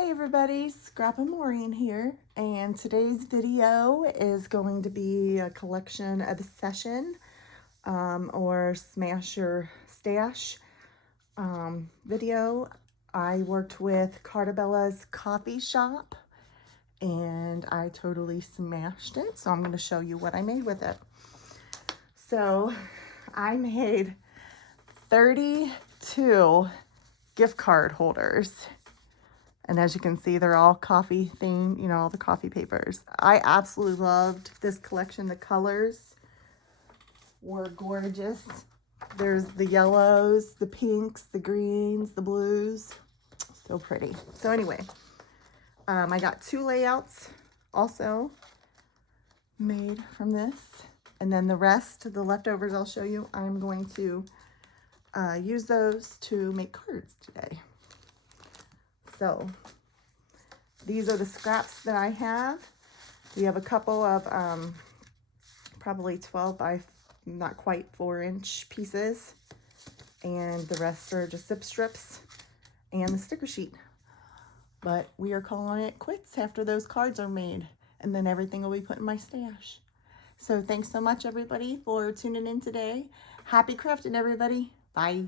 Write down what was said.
Hey everybody, Scrappa Maureen here, and today's video is going to be a collection obsession or smash or stash video. I worked with Carta Bella's coffee shop and I totally smashed it, so I'm going to show you what I made with it. So I made 32 gift card holders. And as you can see, they're all coffee themed, you know, all the coffee papers. I absolutely loved this collection. The colors were gorgeous. There's the yellows, the pinks, the greens, the blues. So pretty. So anyway, I got 2 layouts also made from this. And then the rest, the leftovers I'll show you, I'm going to use those to make cards today. So these are the scraps that I have. We have a couple of probably 12 by not quite 4-inch pieces. And the rest are just zip strips and the sticker sheet. But we are calling it quits after those cards are made. And then everything will be put in my stash. So thanks so much everybody for tuning in today. Happy crafting everybody. Bye.